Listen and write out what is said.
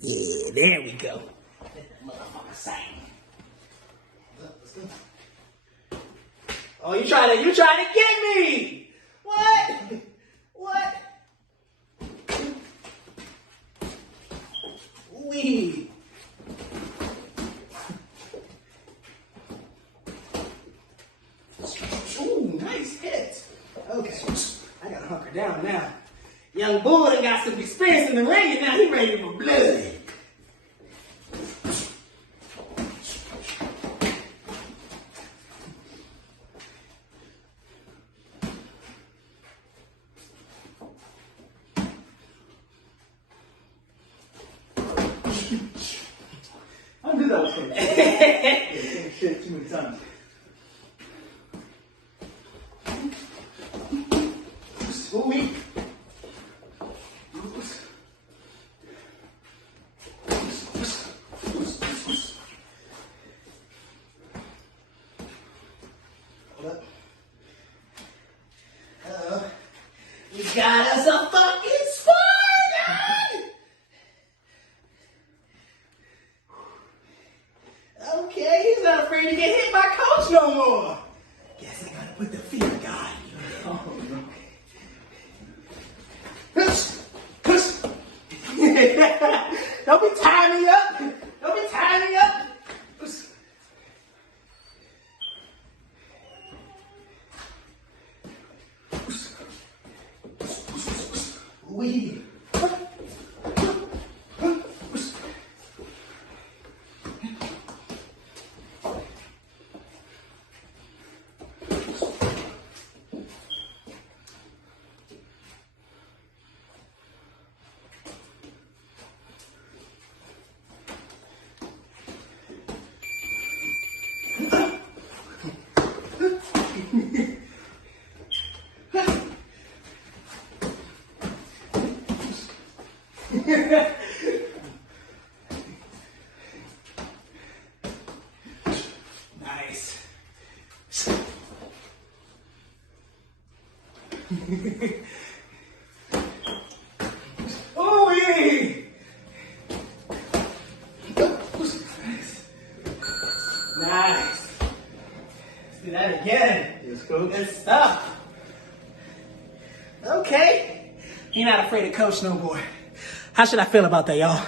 Yeah, there we go. Let that motherfucker sing. Let's go. Oh, you trying to get me? What? What? Wee. Ooh, nice hit. Okay, I gotta hunker down now. Young bull done got some experience in the ring and now he ready for blood. I do that with him. Yeah, shit too many times. Ooh-wee. Hold up. Uh-oh. We got us a fucking Sparring! Okay, he's not afraid to get hit by coach no more. Guess I gotta put the fear guy. Oh, no. Don't be tying me up. Don't be tying me up. Wee. Nice. Oh yeah. Nice. Let's do that again. Yes, coach. Good stuff. Okay. You're not afraid of coach no more. How should I feel about that, y'all?